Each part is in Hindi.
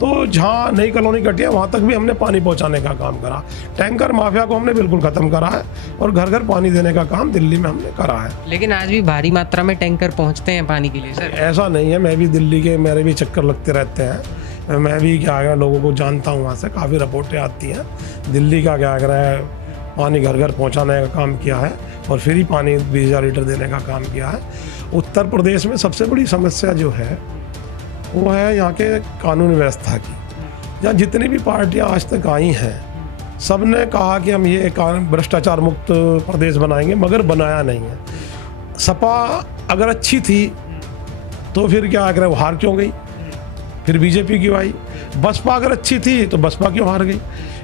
तो जहाँ नई कॉलोनी कटी है वहाँ तक भी हमने पानी पहुँचाने का काम करा। टैंकर माफिया को हमने बिल्कुल ख़त्म करा है और घर घर पानी देने का काम दिल्ली में हमने करा है। लेकिन आज भी भारी मात्रा में टैंकर पहुंचते हैं पानी के लिए सर? ऐसा नहीं है, मैं भी दिल्ली के, मेरे भी चक्कर लगते रहते हैं, मैं भी क्या है लोगों को जानता हूँ, वहाँ से काफ़ी रिपोर्टें आती हैं। दिल्ली का क्या कर रहा है, पानी घर घर पहुँचाने का काम किया है और फ्री पानी 20,000 लीटर देने का काम किया है। उत्तर प्रदेश में सबसे बड़ी समस्या जो है वो है यहाँ के कानून व्यवस्था की। यहाँ जितनी भी पार्टियाँ आज तक आई हैं सब ने कहा कि हम ये भ्रष्टाचार मुक्त प्रदेश बनाएंगे, मगर बनाया नहीं है। सपा अगर अच्छी थी तो फिर क्या करें, वो हार क्यों गई? फिर बीजेपी क्यों आई? बसपा अगर अच्छी थी तो बसपा क्यों हार गई?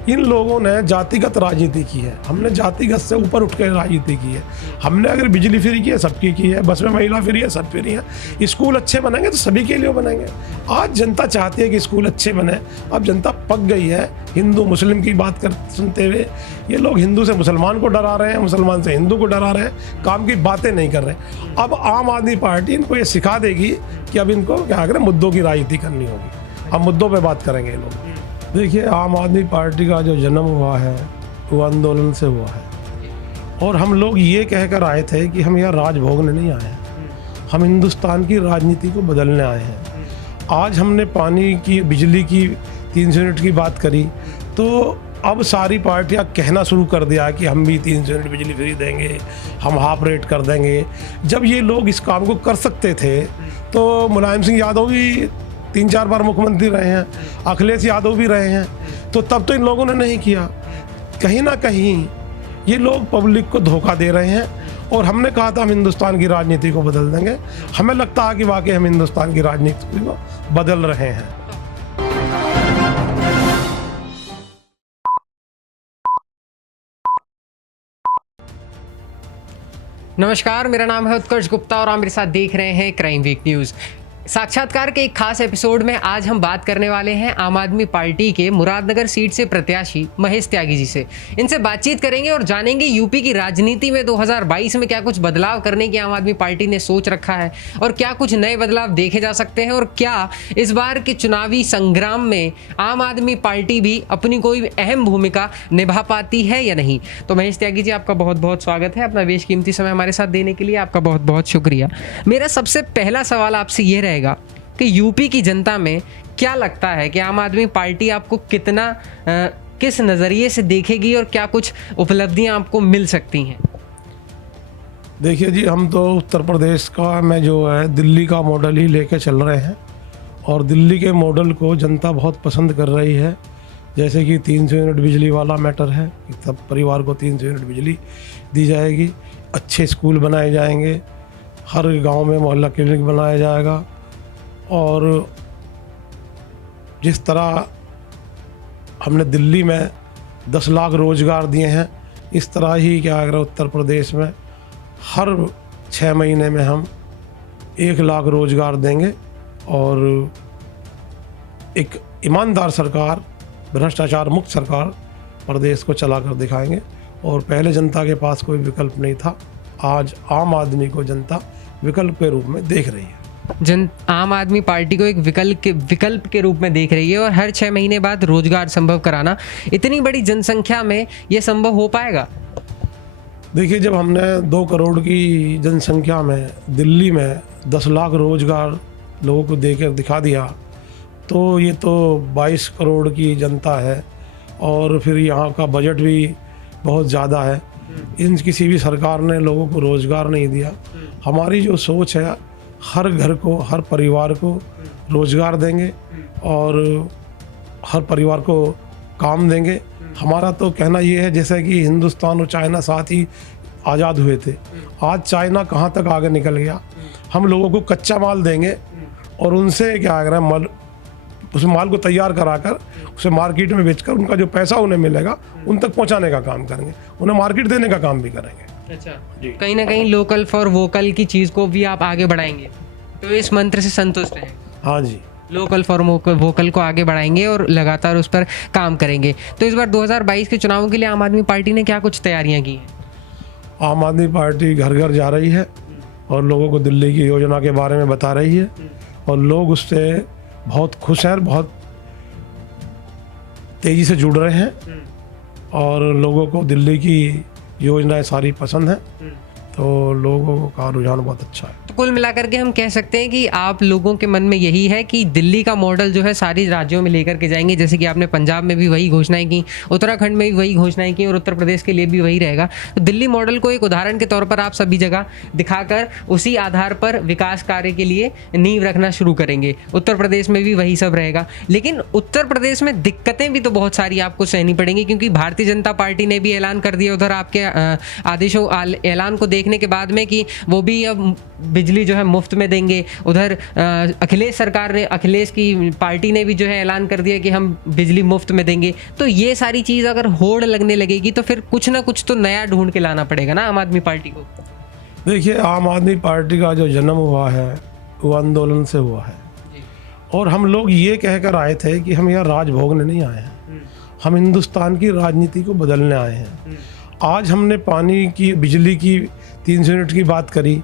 इन लोगों ने जातिगत राजनीति की है, हमने जातिगत से ऊपर उठ कर राजनीति की है। हमने अगर बिजली फ्री की है सबकी की है, बस में महिला फ्री है सब फ्री है। स्कूल अच्छे बनेंगे तो सभी के लिए बनेंगे। आज जनता चाहती है कि स्कूल अच्छे बने, अब जनता पक गई है हिंदू मुस्लिम की बात कर सुनते हुए। ये लोग हिंदू से मुसलमान को डरा रहे हैं, मुसलमान से हिंदू को डरा रहे हैं, काम की बातें नहीं कर रहे। अब आम आदमी पार्टी इनको ये सिखा देगी कि अब इनको क्या करें, मुद्दों की राजनीति करनी होगी। अब मुद्दों पर बात करेंगे ये लोग। देखिए, आम आदमी पार्टी का जो जन्म हुआ है वो आंदोलन से हुआ है और हम लोग ये कहकर आए थे कि हम यहाँ राज भोगने नहीं आए हैं, हम हिंदुस्तान की राजनीति को बदलने आए हैं। आज हमने पानी की, बिजली की 300 यूनिट की बात करी तो अब सारी पार्टियाँ कहना शुरू कर दिया कि हम भी 300 यूनिट बिजली फ्री देंगे, हम हाफ रेट कर देंगे। जब ये लोग इस काम को कर सकते थे तो मुलायम सिंह यादव भी 3-4 बार मुख्यमंत्री रहे हैं, अखिलेश यादव भी रहे हैं, तो तब तो इन लोगों ने नहीं किया। कहीं ना कहीं ये लोग पब्लिक को धोखा दे रहे हैं और हमने कहा था हम हिंदुस्तान की राजनीति को बदल देंगे। हमें लगता है कि वाकई हम हिंदुस्तान की राजनीति को बदल रहे हैं। नमस्कार, मेरा नाम है उत्कर्ष गुप्ता और आप मेरे साथ देख रहे हैं क्राइम वीक न्यूज़। साक्षात्कार के एक खास एपिसोड में आज हम बात करने वाले हैं आम आदमी पार्टी के मुरादनगर सीट से प्रत्याशी महेश त्यागी जी से। इनसे बातचीत करेंगे और जानेंगे यूपी की राजनीति में 2022 में क्या कुछ बदलाव करने की आम आदमी पार्टी ने सोच रखा है और क्या कुछ नए बदलाव देखे जा सकते हैं और क्या इस बार के चुनावी संग्राम में आम आदमी पार्टी भी अपनी कोई अहम भूमिका निभा पाती है या नहीं। तो महेश त्यागी जी, आपका बहुत बहुत स्वागत है। अपना बेशकीमती समय हमारे साथ देने के लिए आपका बहुत बहुत शुक्रिया। मेरा सबसे पहला सवाल आपसे ये कि यूपी की जनता में क्या लगता है कि आम आदमी पार्टी आपको कितना किस नज़रिए से देखेगी और क्या कुछ उपलब्धियां आपको मिल सकती हैं? देखिए जी, हम तो उत्तर प्रदेश का में जो है दिल्ली का मॉडल ही लेके चल रहे हैं और दिल्ली के मॉडल को जनता बहुत पसंद कर रही है। जैसे कि 300 यूनिट बिजली वाला मैटर है कि सब परिवार को 300 यूनिट बिजली दी जाएगी, अच्छे स्कूल बनाए जाएंगे, हर गांव में मोहल्ला क्लिनिक बनाया जाएगा और जिस तरह हमने दिल्ली में 10 लाख रोज़गार दिए हैं, इस तरह ही क्या अगर उत्तर प्रदेश में हर 6 महीने में हम 1 लाख रोज़गार देंगे और एक ईमानदार सरकार, भ्रष्टाचार मुक्त सरकार प्रदेश को चला कर दिखाएंगे। और पहले जनता के पास कोई विकल्प नहीं था, आज आम आदमी को जनता विकल्प के रूप में देख रही है। आम आदमी पार्टी को एक विकल्प के रूप में देख रही है और हर 6 महीने बाद रोजगार संभव कराना, इतनी बड़ी जनसंख्या में ये संभव हो पाएगा? देखिए, जब हमने 2 करोड़ की जनसंख्या में दिल्ली में 10 लाख रोजगार लोगों को देकर दिखा दिया तो ये तो 22 करोड़ की जनता है और फिर यहाँ का बजट भी बहुत ज़्यादा है। इन किसी भी सरकार ने लोगों को रोज़गार नहीं दिया। हमारी जो सोच है, हर घर को, हर परिवार को रोज़गार देंगे और हर परिवार को काम देंगे। हमारा तो कहना ये है जैसे कि हिंदुस्तान और चाइना साथ ही आज़ाद हुए थे, आज चाइना कहाँ तक आगे निकल गया। हम लोगों को कच्चा माल देंगे और उनसे क्या करें, उस माल को तैयार कराकर उसे मार्केट में बेचकर उनका जो पैसा उन्हें मिलेगा उन तक पहुँचाने का काम करेंगे, उन्हें मार्केट देने का काम भी करेंगे। अच्छा, कहीं ना कहीं लोकल फॉर वोकल की चीज़ को भी आप आगे बढ़ाएंगे, तो इस मंत्र से संतुष्ट हैं? हाँ जी, लोकल फॉर वोकल को आगे बढ़ाएंगे और लगातार उस पर काम करेंगे। तो इस बार 2022 के चुनावों के लिए आम आदमी पार्टी ने क्या कुछ तैयारियां की हैं? आम आदमी पार्टी घर घर जा रही है और लोगों को दिल्ली की योजना के बारे में बता रही है और लोग उससे बहुत खुश हैं, बहुत तेज़ी से जुड़ रहे हैं और लोगों को दिल्ली की योजनाएं सारी पसंद हैं, तो लोगों का रुझान बहुत अच्छा है। तो कुल मिलाकर के हम कह सकते हैं कि आप लोगों के मन में यही है कि दिल्ली का मॉडल जो है सारी राज्यों में लेकर के जाएंगे, जैसे कि आपने पंजाब में भी वही घोषणाएं की, उत्तराखंड में भी वही घोषणाएं की और उत्तर प्रदेश के लिए भी वही रहेगा। तो दिल्ली मॉडल को एक उदाहरण के तौर पर आप सभी जगह दिखाकर उसी आधार पर विकास कार्य के लिए नींव रखना शुरू करेंगे। उत्तर प्रदेश में भी वही सब रहेगा, लेकिन उत्तर प्रदेश में दिक्कतें भी तो बहुत सारी आपको सहनी पड़ेंगी, क्योंकि भारतीय जनता पार्टी ने भी ऐलान कर दिया उधर आपके आदेशों ऐलान को देखने के बाद में कि वो भी अब बिजली जो है मुफ्त में देंगे। उधर अखिलेश सरकार ने, अखिलेश की पार्टी ने भी जो है ऐलान कर दिया कि हम बिजली मुफ्त में देंगे। तो ये सारी चीज़ अगर होड़ लगने लगेगी तो फिर कुछ ना कुछ तो नया ढूंढ के लाना पड़ेगा ना आम आदमी पार्टी को। देखिए, आम आदमी पार्टी का जो जन्म हुआ है वो आंदोलन से हुआ है, और हम लोग ये कहकर आए थे कि हम यहाँ राज भोगने नहीं आए हैं, हम हिंदुस्तान की राजनीति को बदलने आए हैं। आज हमने पानी की, बिजली की 300 यूनिट की बात करी,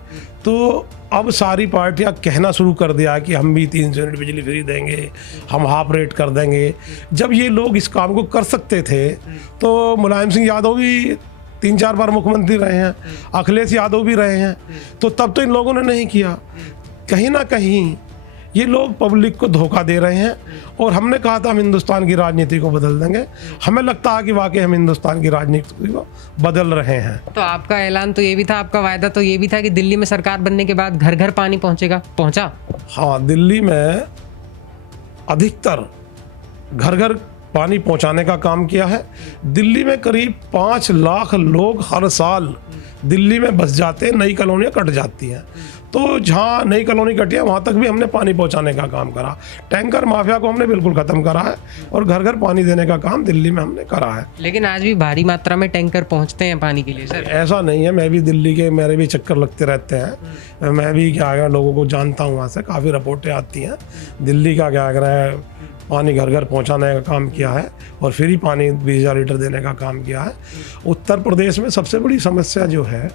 तो अब सारी पार्टियां कहना शुरू कर दिया कि हम भी 300 यूनिट बिजली फ्री देंगे, हम हाफ रेट कर देंगे। जब ये लोग इस काम को कर सकते थे तो मुलायम सिंह यादव भी 3-4 बार मुख्यमंत्री रहे हैं, अखिलेश यादव भी रहे हैं, तो तब तो इन लोगों ने नहीं किया। कहीं ना कहीं ये लोग पब्लिक को धोखा दे रहे हैं, और हमने कहा था हम हिंदुस्तान की राजनीति को बदल देंगे। हमें लगता है कि वाकई हम हिंदुस्तान की राजनीति को बदल रहे हैं। तो आपका ऐलान तो ये भी था, आपका वायदा तो ये भी था कि दिल्ली में सरकार बनने के बाद घर घर पानी पहुंचेगा, पहुंचा? हाँ, दिल्ली में अधिकतर घर घर पानी पहुंचाने का काम किया है। दिल्ली में करीब 5 लाख लोग हर साल दिल्ली में बस जाते हैं, नई कॉलोनियाँ कट जाती हैं, तो जहाँ नई कॉलोनी कटी है वहाँ तक भी हमने पानी पहुँचाने का काम करा। टैंकर माफिया को हमने बिल्कुल ख़त्म करा है और घर घर पानी देने का काम दिल्ली में हमने करा है। लेकिन आज भी भारी मात्रा में टैंकर पहुँचते हैं पानी के लिए सर? ऐसा नहीं है, मैं भी दिल्ली के, मेरे भी चक्कर लगते रहते हैं, मैं भी क्या है लोगों को जानता हूँ, वहाँ से काफ़ी रिपोर्टें आती हैं। दिल्ली का क्या है पानी घर घर पहुँचाने का काम किया है और फ्री पानी 20,000 लीटर देने का काम किया है। उत्तर प्रदेश में सबसे बड़ी समस्या जो है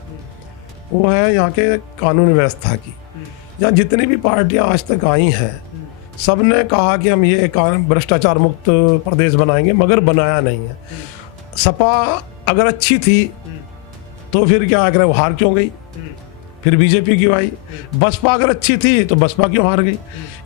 वो है यहाँ के कानून व्यवस्था की। यहाँ जितनी भी पार्टियाँ आज तक आई हैं, सब ने कहा कि हम ये भ्रष्टाचार मुक्त प्रदेश बनाएंगे, मगर बनाया नहीं है। सपा अगर अच्छी थी तो फिर क्या करें, वो हार क्यों गई? फिर बीजेपी क्यों आई? बसपा अगर अच्छी थी तो बसपा क्यों हार गई?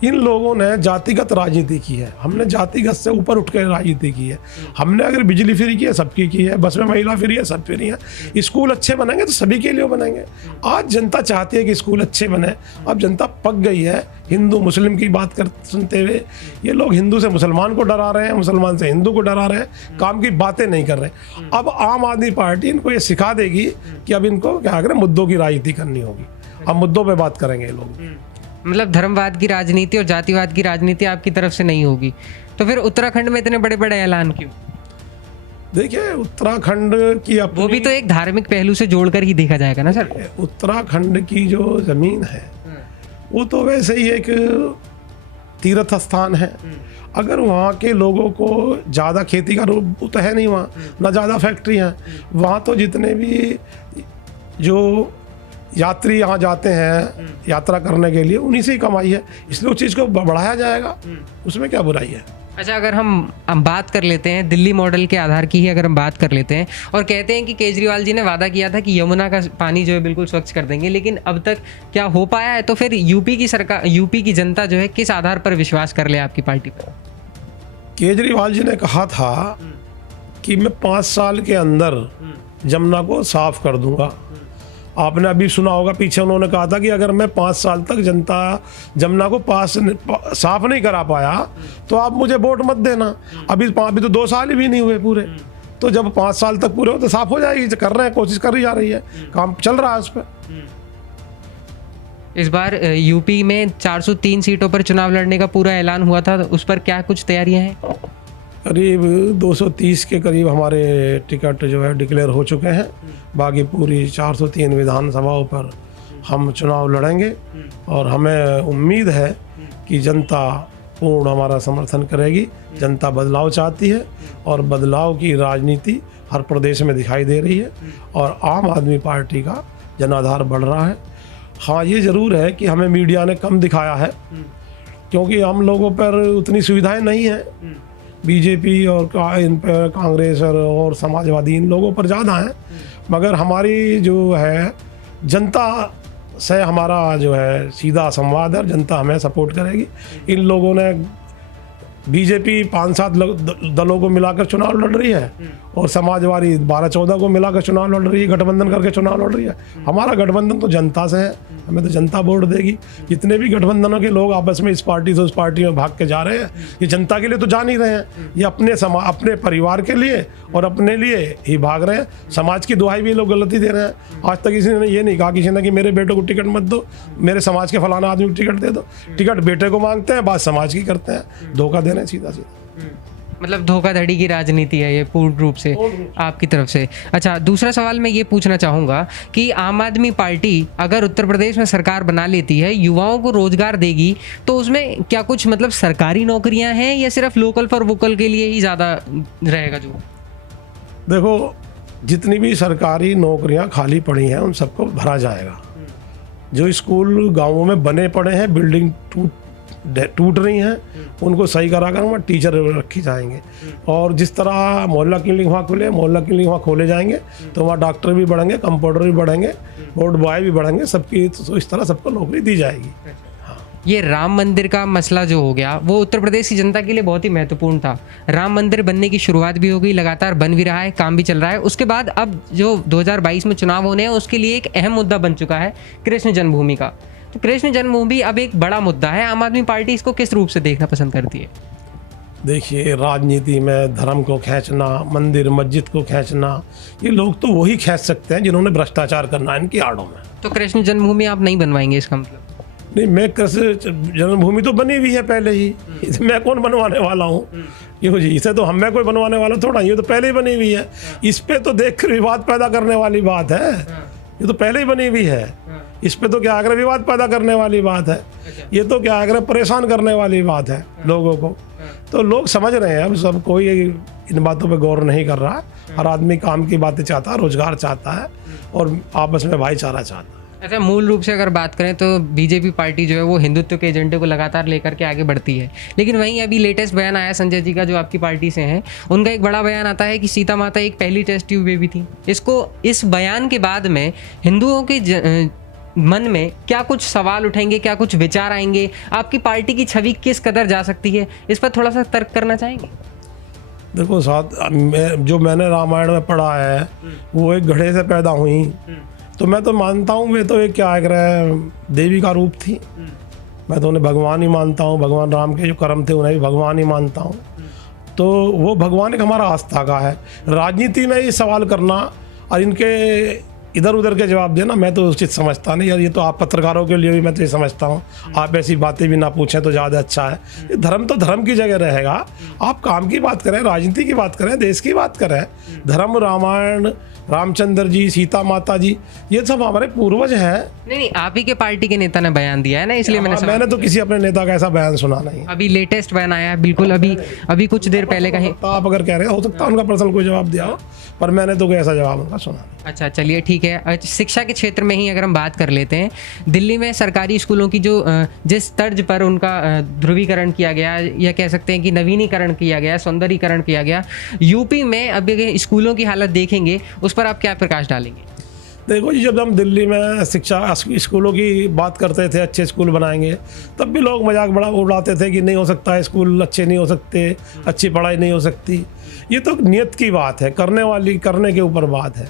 इन लोगों ने जातिगत राजनीति की है, हमने जातिगत से ऊपर उठ कर राजनीति की है। हमने अगर बिजली फ्री की है, सबकी की है, बस में महिला फ्री है, सब फ्री है। स्कूल अच्छे बनेंगे तो सभी के लिए बनेंगे। आज जनता चाहती है कि स्कूल अच्छे बने, अब जनता पक गई है हिंदू मुस्लिम की बात कर सुनते हुए। ये लोग हिंदू से मुसलमान को डरा रहे हैं, मुसलमान से हिंदू को डरा रहे हैं, काम की बातें नहीं कर रहे। अब आम आदमी पार्टी इनको ये सिखा देगी कि अब इनको क्या करें, मुद्दों की राजनीति करनी होगी। हम मुद्दों पे बात करेंगे ये लोग। मतलब धर्मवाद की राजनीति और जातिवाद की राजनीति आपकी तरफ से नहीं होगी। तो फिर उत्तराखंड में इतने बड़े बड़े ऐलान क्यों? देखिए, उत्तराखंड की अपनी, वो भी तो एक धार्मिक पहलू से जोड़कर ही देखा जाएगा ना सर। उत्तराखंड की जो जमीन है वो तो वैसे ही एक तीर्थ स्थान है। अगर वहाँ के लोगों को ज़्यादा खेती का रूप तो है नहीं, वहाँ ना ज़्यादा फैक्ट्री हैं, वहाँ तो जितने भी जो यात्री यहाँ जाते हैं यात्रा करने के लिए, उन्हीं से ही कमाई है, इसलिए उस चीज़ को बढ़ाया जाएगा, उसमें क्या बुराई है। अच्छा, अगर हम बात कर लेते हैं दिल्ली मॉडल के आधार की ही अगर हम बात कर लेते हैं, और कहते हैं कि केजरीवाल जी ने वादा किया था कि यमुना का पानी जो है बिल्कुल स्वच्छ कर देंगे, लेकिन अब तक क्या हो पाया है? तो फिर यूपी की सरकार, यूपी की जनता जो है किस आधार पर विश्वास कर ले आपकी पार्टी पर? केजरीवाल जी ने कहा था कि मैं 5 साल के अंदर जमुना को साफ कर दूंगा। आपने अभी सुना होगा, पीछे उन्होंने कहा था कि अगर मैं 5 साल तक जमुना को साफ नहीं करा पाया तो आप मुझे वोट मत देना। अभी तो 2 साल भी नहीं हुए पूरे, तो जब 5 साल तक पूरे हो तो साफ हो जाएगी। कर रहे हैं, कोशिश करी जा रही है, काम चल रहा है उस पर। इस बार यूपी में 403 सीटों पर चुनाव लड़ने का पूरा ऐलान हुआ था, तो उस पर क्या कुछ तैयारियां हैं? करीब 230 के करीब हमारे टिकट जो है डिक्लेयर हो चुके हैं। बाकी पूरी 403 विधानसभाओं पर हम चुनाव लड़ेंगे और हमें उम्मीद है कि जनता पूर्ण हमारा समर्थन करेगी। जनता बदलाव चाहती है और बदलाव की राजनीति हर प्रदेश में दिखाई दे रही है और आम आदमी पार्टी का जनाधार बढ़ रहा है। हाँ, ये ज़रूर है कि हमें मीडिया ने कम दिखाया है, क्योंकि हम लोगों पर उतनी सुविधाएं नहीं हैं। बीजेपी और इन पर कांग्रेस और समाजवादी इन लोगों पर ज़्यादा हैं, मगर हमारी जो है जनता से हमारा जो है सीधा संवाद है, जनता हमें सपोर्ट करेगी। इन लोगों ने बीजेपी 5-7 दलों को मिलाकर चुनाव लड़ रही है और समाजवादी 12-14 को मिलाकर चुनाव लड़ रही है, गठबंधन करके चुनाव लड़ रही है। हमारा गठबंधन तो जनता से है, हमें तो जनता वोट देगी। जितने भी गठबंधनों के लोग आपस में इस पार्टी से उस पार्टी में भाग के जा रहे हैं, ये जनता के लिए तो जा नहीं रहे हैं, ये अपने परिवार के लिए और अपने लिए ही भाग रहे हैं। समाज की दुहाई भी ये लोग गलती दे रहे हैं। आज तक किसी ने ये नहीं कहा किसी ने कि मेरे बेटे को टिकट मत दो, मेरे समाज के फलाना आदमी को टिकट दे दो। टिकट बेटे को मांगते हैं, बात समाज की करते हैं, धोखा देना सीधा सीधा। मतलब धोखाधड़ी की राजनीति है ये पूर्ण रूप से आपकी तरफ से। अच्छा, दूसरा सवाल मैं ये पूछना चाहूँगा कि आम आदमी पार्टी अगर उत्तर प्रदेश में सरकार बना लेती है, युवाओं को रोजगार देगी, तो उसमें क्या कुछ मतलब सरकारी नौकरियां हैं या सिर्फ लोकल फॉर वोकल के लिए ही ज़्यादा रहेगा? जो देखो, जितनी भी सरकारी नौकरियां खाली पड़ी हैं उन सबको भरा जाएगा। जो स्कूल गाँवों में बने पड़े हैं, बिल्डिंग टूट रही हैं, उनको सही करा कर वहाँ टीचर रखे जाएंगे। और जिस तरह मोहल्ला क्लिनिक वहाँ खुले, मोहल्ला क्लिनिक वहाँ खोले जाएंगे, तो वहाँ डॉक्टर भी बढ़ेंगे, कंपाउंडर भी बढ़ेंगे, वार्ड बॉय भी बढ़ेंगे, सबकी तो इस तरह सबको नौकरी दी जाएगी। ये राम मंदिर का मसला जो हो गया, वो उत्तर प्रदेश की जनता के लिए बहुत ही महत्वपूर्ण था। राम मंदिर बनने की शुरुआत भी हो गई, लगातार बन भी रहा है, काम भी चल रहा है। उसके बाद अब जो 2022 में चुनाव होने हैं, उसके लिए एक अहम मुद्दा बन चुका है कृष्ण जन्मभूमि का। तो कृष्ण जन्मभूमि अब एक बड़ा मुद्दा है। आम आदमी पार्टी इसको किस रूप से देखना पसंद करती है? देखिए, राजनीति में धर्म को खींचना, मंदिर मस्जिद को खींचना, ये लोग तो वही खींच सकते हैं जिन्होंने भ्रष्टाचार करना है इनकी आड़ों में। तो कृष्ण जन्मभूमि आप नहीं बनवाएंगे, इसका मतलब? नहीं, मैं कृष्ण जन्मभूमि तो बनी हुई है पहले ही, मैं कौन बनवाने वाला हूँ? क्यों जी, इसे तो मैं कोई बनवाने वाला थोड़ा, ये तो पहले ही बनी हुई है। इस पे तो देख कर विवाद पैदा करने वाली बात है, ये तो पहले ही बनी हुई है। इस पे तो क्या आग्रह विवाद पैदा करने वाली बात है, ये तो क्या आग्रह परेशान करने वाली बात है लोगों को। तो लोग समझ रहे हैं, अब सब कोई इन बातों पे गौर नहीं कर रहा। हर आदमी काम की बातें चाहता है, रोजगार चाहता है और आपस में भाईचारा चाहता है। अच्छा, मूल रूप से अगर बात करें तो बीजेपी पार्टी जो है वो हिंदुत्व के एजेंडे को लगातार लेकर के आगे बढ़ती है, लेकिन वहीं अभी लेटेस्ट बयान आया संजय जी का, जो आपकी पार्टी से हैं, उनका एक बड़ा बयान आता है कि सीता माता एक पहली टेस्ट ट्यूब बेबी थी। इस बयान के बाद में हिंदुओं के मन में क्या कुछ सवाल उठेंगे, क्या कुछ विचार आएंगे? आपकी पार्टी की छवि किस कदर जा सकती है, इस पर थोड़ा सा तर्क करना चाहेंगे? देखो जो मैंने रामायण में पढ़ा है, वो एक घड़े से पैदा हुई, तो मैं तो मानता हूँ वे तो एक क्या देवी का रूप थी। मैं तो उन्हें भगवान ही मानता हूँ, भगवान राम के जो कर्म थे उन्हें भी भगवान ही मानता हूँ। तो वो भगवान एक हमारा आस्था का है। राजनीति में ये सवाल करना और इनके इधर उधर के जवाब देना मैं तो उचित समझता नहीं। यार, ये तो आप पत्रकारों के लिए भी मैं तो ये समझता हूँ, आप ऐसी बातें भी ना पूछें तो ज़्यादा अच्छा है। ये धर्म तो धर्म की जगह रहेगा, आप काम की बात करें, राजनीति की बात करें, देश की बात करें। धर्म, रामायण, रामचंद्र जी, सीता माता जी, ये सब हमारे पूर्वज हैं। नहीं, आप ही के पार्टी के नेता ने बयान दिया है ना, इसलिए मैंने तो किसी अपने नेता का ऐसा बयान सुना नहीं। अभी लेटेस्ट बयान आया है, बिल्कुल अभी कुछ देर पहले कहीं। आप अगर कह रहे हैं, हो सकता है उनका पर्सनल कोई जवाब दिया हो, पर मैंने तो कोई ऐसा जवाब उनका सुना नहीं। अच्छा, चलिए ठीक है। शिक्षा के क्षेत्र में ही अगर हम बात कर लेते हैं, दिल्ली में सरकारी स्कूलों की जो जिस तर्ज पर उनका ध्रुवीकरण किया गया, या कह सकते हैं कि नवीनीकरण किया गया, सौंदर्यीकरण किया गया, यूपी में अभी स्कूलों की हालत देखेंगे, उस पर आप क्या प्रकाश डालेंगे? देखो जी, जब हम दिल्ली में शिक्षा स्कूलों की बात करते थे, अच्छे स्कूल बनाएंगे, तब भी लोग मजाक बड़ा उड़ाते थे कि नहीं हो सकता है, स्कूल अच्छे नहीं हो सकते, अच्छी पढ़ाई नहीं हो सकती। ये तो नियत की बात है, करने के ऊपर बात है।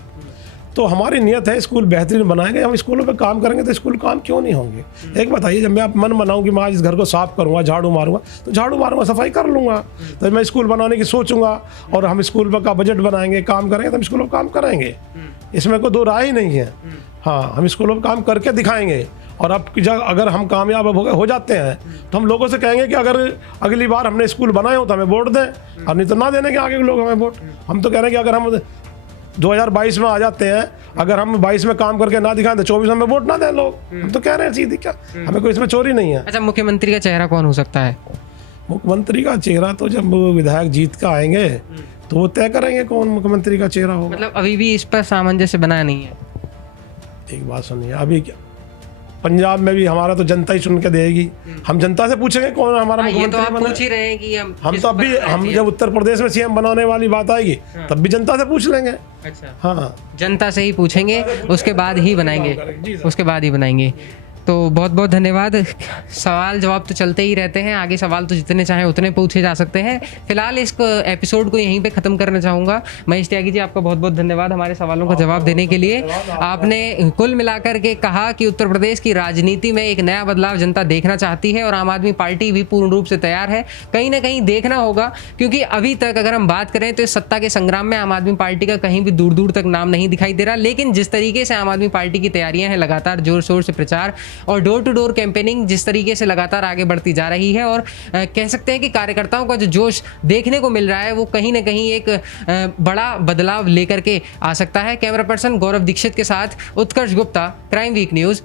तो हमारी नियत है स्कूल बेहतरीन बनाएंगे, हम स्कूलों पे काम करेंगे तो स्कूल काम क्यों नहीं होंगे? एक बताइए, जब मैं आप मन बनाऊं कि मैं आज इस घर को साफ करूंगा, झाड़ू मारूंगा, तो झाड़ू मारूंगा, सफाई कर लूँगा। तो मैं स्कूल बनाने की सोचूंगा और हम स्कूल का बजट बनाएंगे, काम करेंगे, तो हम स्कूलों पर काम करेंगे, इसमें कोई दो राय ही नहीं है। हाँ, हम स्कूलों पर काम करके दिखाएंगे। और अब अगर हम कामयाब हो जाते हैं तो हम लोगों से कहेंगे कि अगर अगली बार हमने स्कूल बनाए हो तो हमें वोट दें, और नहीं तो ना देने के आगे के लोग हमें वोट। हम तो कह रहे हैं कि अगर हम 2022 में आ जाते हैं, अगर हम 22 में काम करके ना दिखाएं तो 24 में वोट ना दें लोग। हम तो कह रहे हैं सीधी, क्या हमें कोई इसमें चोरी नहीं है। अच्छा, मुख्यमंत्री का चेहरा कौन हो सकता है? मुख्यमंत्री का चेहरा तो जब विधायक जीत का आएंगे तो वो तय करेंगे कौन मुख्यमंत्री का चेहरा होगा। मतलब अभी भी इस पर सामंजस्य बनाया नहीं है? एक बात सुनिए, अभी क्या पंजाब में भी हमारा तो जनता ही चुन के देगी। हम जनता से पूछेंगे कौन हमारा ये तो मुख्यमंत्री आप बने। पूछ ही रहे हैं कि हम तो अभी हम जब उत्तर प्रदेश में सीएम बनाने वाली बात आएगी तब भी जनता से पूछ लेंगे। अच्छा, हाँ, जनता से ही पूछेंगे, उसके बाद ही बनाएंगे, उसके बाद ही बनाएंगे। तो बहुत बहुत धन्यवाद। सवाल जवाब तो चलते ही रहते हैं, आगे सवाल तो जितने चाहें उतने पूछे जा सकते हैं। फिलहाल इस एपिसोड को यहीं पे ख़त्म करना चाहूँगा। महेश त्यागी जी, आपका बहुत बहुत धन्यवाद हमारे सवालों का जवाब देने के लिए। आपने कुल मिलाकर के कहा कि उत्तर प्रदेश की राजनीति में एक नया बदलाव जनता देखना चाहती है और आम आदमी पार्टी भी पूर्ण रूप से तैयार है। कहीं ना कहीं देखना होगा, क्योंकि अभी तक अगर हम बात करें तो इस सत्ता के संग्राम में आम आदमी पार्टी का कहीं भी दूर दूर तक नाम नहीं दिखाई दे रहा। लेकिन जिस तरीके से आम आदमी पार्टी की तैयारियां हैं, लगातार जोर शोर से प्रचार और डोर टू डोर कैंपेनिंग जिस तरीके से लगातार आगे बढ़ती जा रही है, और कह सकते हैं कि कार्यकर्ताओं का जो जोश देखने को मिल रहा है वो कहीं ना कहीं एक बड़ा बदलाव लेकर के आ सकता है। कैमरा पर्सन गौरव दीक्षित के साथ उत्कर्ष गुप्ता, क्राइम वीक न्यूज़,